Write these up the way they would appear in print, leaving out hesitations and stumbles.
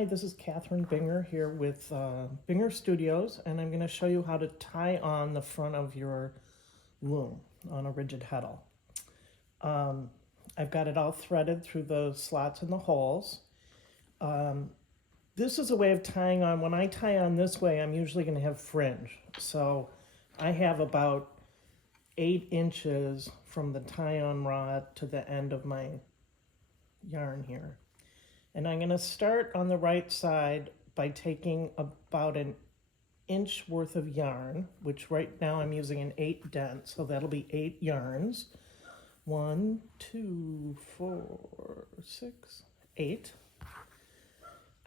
Hi, this is Catherine Binger here with Binger Studios, and I'm going to show you how to tie on the front of your loom on a rigid heddle. I've got it all threaded through the slots and the holes. This is a way of tying on. When I tie on this way, I'm usually going to have fringe. So I have about 8 inches from the tie-on rod to the end of my yarn here. And I'm going to start on the right side by taking about an inch worth of yarn, which right now I'm using an 8 dent, so that'll be 8 yarns. 1, 2, 4, 6, 8.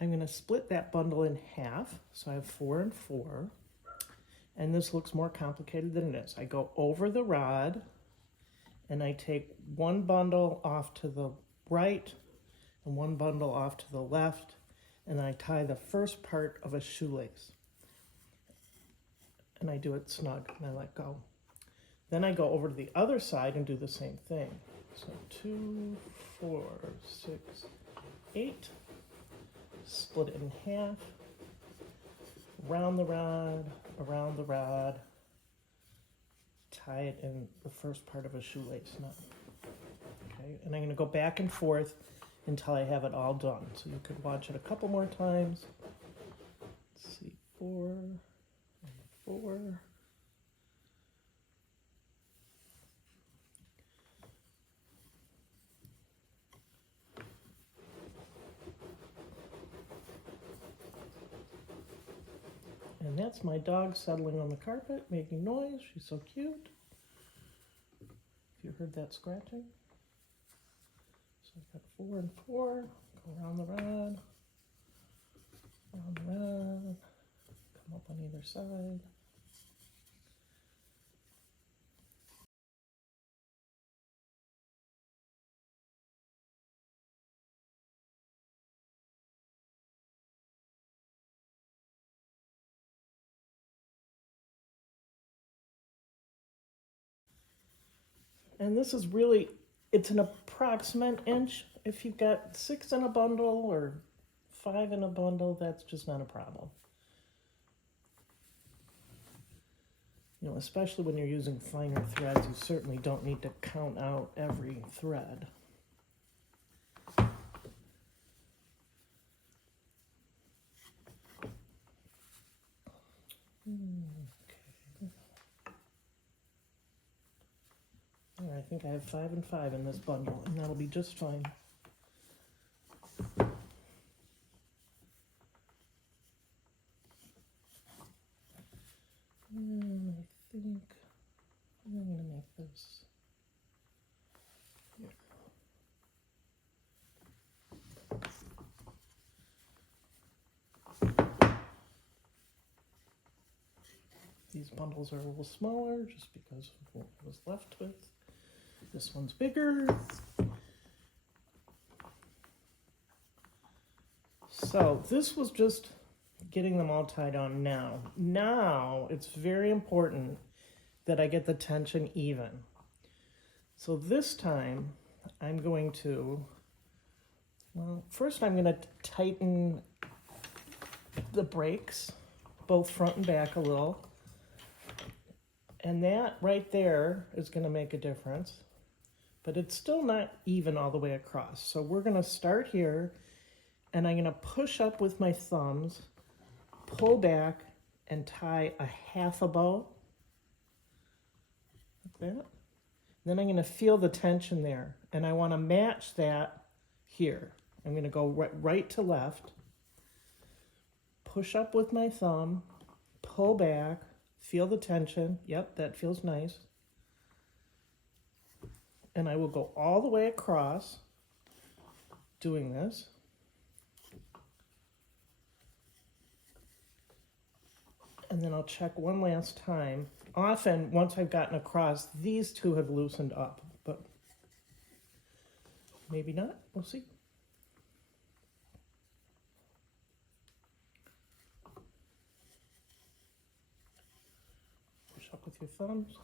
I'm going to split that bundle in half, so I have 4 and 4. And this looks more complicated than it is. I go over the rod, and I take one bundle off to the right, and one bundle off to the left, and I tie the first part of a shoelace. And I do it snug, and I let go. Then I go over to the other side and do the same thing. So 2, 4, 6, 8. Split it in half. Around the rod. Tie it in the first part of a shoelace knot. Okay, and I'm going to go back and forth until I have it all done. So you could watch it a couple more times. Let's see, 4 and 4. And that's my dog settling on the carpet, making noise. She's so cute. If you heard that scratching. So I've got 4 and 4. Go around the rod. Come up on either side. And this is really, it's an approximate inch. If you've got 6 in a bundle or 5 in a bundle, that's just not a problem. You know, especially when you're using finer threads, you certainly don't need to count out every thread. Okay. I think I have 5 and 5 in this bundle, and that'll be just fine. I think I'm going to make this here. These bundles are a little smaller just because of what I was left with. This one's bigger. So this was just getting them all tied on now. Now it's very important that I get the tension even. So this time I'm going to, well, first I'm going to tighten the brakes, both front and back a little. And that right there is going to make a difference. But it's still not even all the way across. So we're going to start here, and I'm going to push up with my thumbs, pull back, and tie a half a bow, like that. Then I'm going to feel the tension there, and I want to match that here. I'm going to go right to left, push up with my thumb, pull back, feel the tension. Yep, that feels nice. And I will go all the way across doing this. And then I'll check one last time. Often, once I've gotten across, these two have loosened up, but maybe not. We'll see. Push up with your thumbs.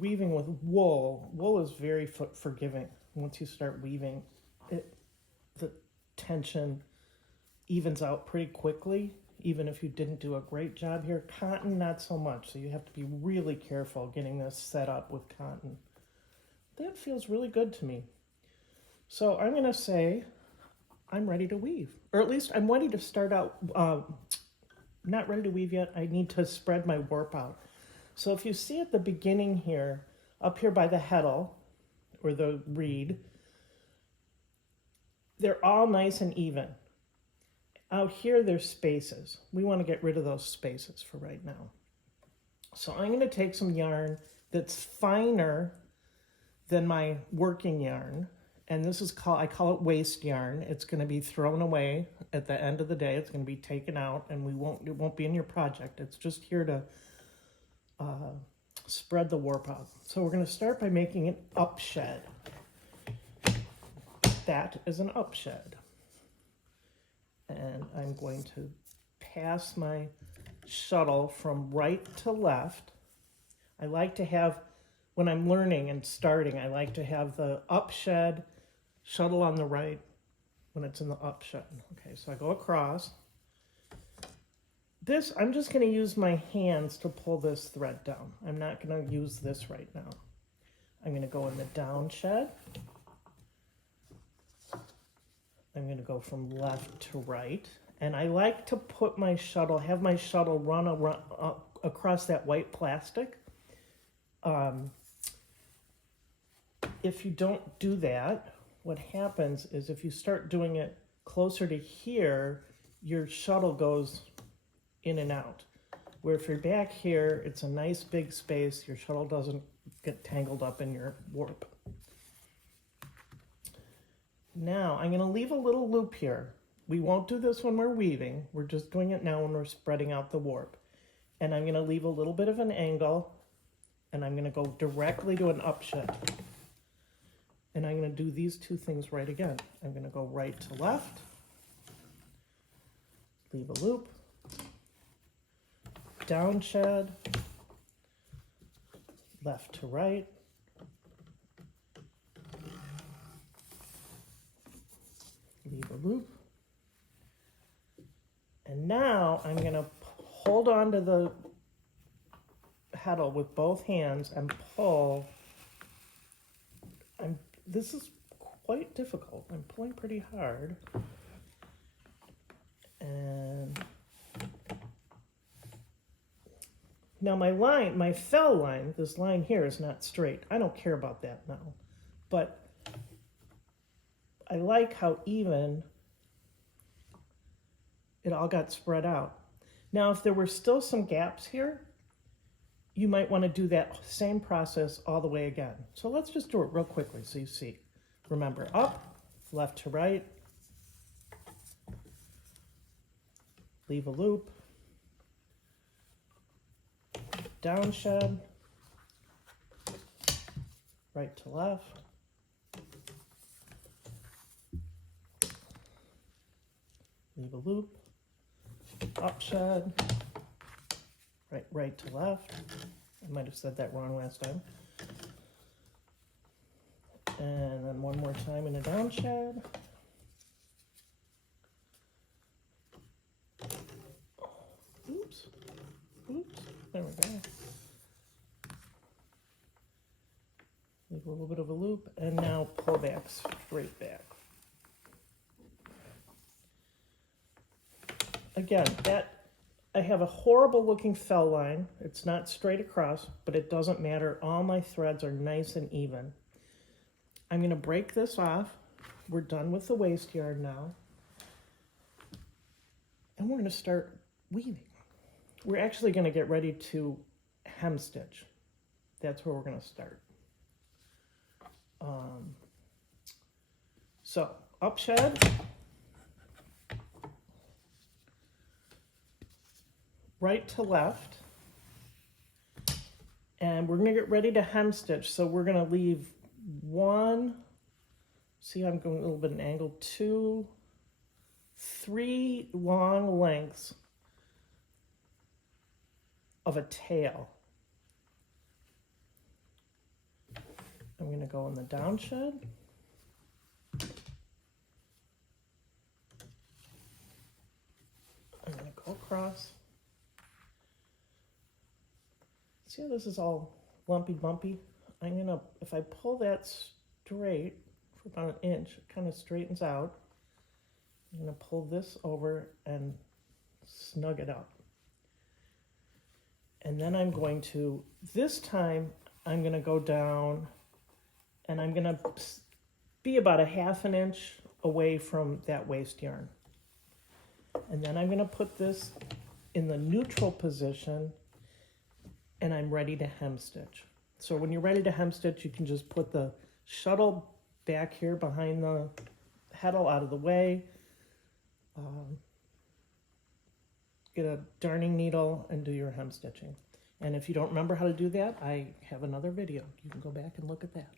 weaving with wool, wool is very forgiving. Once you start weaving, the tension evens out pretty quickly, even if you didn't do a great job here. Cotton, not so much, so you have to be really careful getting this set up with cotton. That feels really good to me. So I'm going to say I'm ready to weave, or at least I'm ready to start out. Not ready to weave yet. I need to spread my warp out. So if you see at the beginning here, up here by the heddle, or the reed, they're all nice and even. Out here, there's spaces. We want to get rid of those spaces for right now. So I'm going to take some yarn that's finer than my working yarn. And this is I call it waste yarn. It's going to be thrown away at the end of the day. It's going to be taken out, and it won't be in your project. It's just here to spread the warp out. So we're going to start by making an up shed. That is an up shed. And I'm going to pass my shuttle from right to left. I like to have, when I'm learning and starting, I like to have the up shed, shuttle on the right when it's in the up shed. Okay, so I go across. This, I'm just going to use my hands to pull this thread down. I'm not going to use this right now. I'm going to go in the down shed. I'm going to go from left to right. And I like to put my shuttle, have my shuttle run around, across that white plastic. If you don't do that, what happens is if you start doing it closer to here, your shuttle goes in and out. Where if you're back here, it's a nice big space. Your shuttle doesn't get tangled up in your warp. Now I'm going to leave a little loop here. We won't do this when we're weaving. We're just doing it now when we're spreading out the warp. And I'm going to leave a little bit of an angle, and I'm going to go directly to an up shed. And I'm going to do these two things right again. I'm going to go right to left, leave a loop, down shed, left to right, leave a loop. And now I'm going to hold on to the heddle with both hands and pull. This is quite difficult. I'm pulling pretty hard. And now my fell line, this line here is not straight. I don't care about that now. But I like how even it all got spread out. Now, if there were still some gaps here, you might want to do that same process all the way again. So let's just do it real quickly so you see. Remember, up, left to right, leave a loop, down shed, right to left, leave a loop, up shed, right to left. I might have said that wrong last time. And then one more time in a down shed. Oops. There we go. Leave a little bit of a loop, and now pull back straight back. Again, I have a horrible looking fell line. It's not straight across, but it doesn't matter. All my threads are nice and even. I'm going to break this off. We're done with the waste yarn now. And we're going to start weaving. We're actually going to get ready to hem stitch. That's where we're going to start. So, up shed. Right to left. And we're going to get ready to hem stitch. So we're going to leave one, see I'm going a little bit of an angle, 2, 3 long lengths of a tail. I'm going to go in the downshed. I'm going to go across. See how this is all lumpy bumpy? I'm going to, if I pull that straight for about an inch, it kind of straightens out. I'm going to pull this over and snug it up. And then I'm going to, this time, I'm going to go down and I'm going to be about a ½ an inch away from that waste yarn. And then I'm going to put this in the neutral position and I'm ready to hem stitch. So when you're ready to hem stitch, you can just put the shuttle back here behind the heddle out of the way. Get a darning needle and do your hem stitching. And if you don't remember how to do that, I have another video. You can go back and look at that.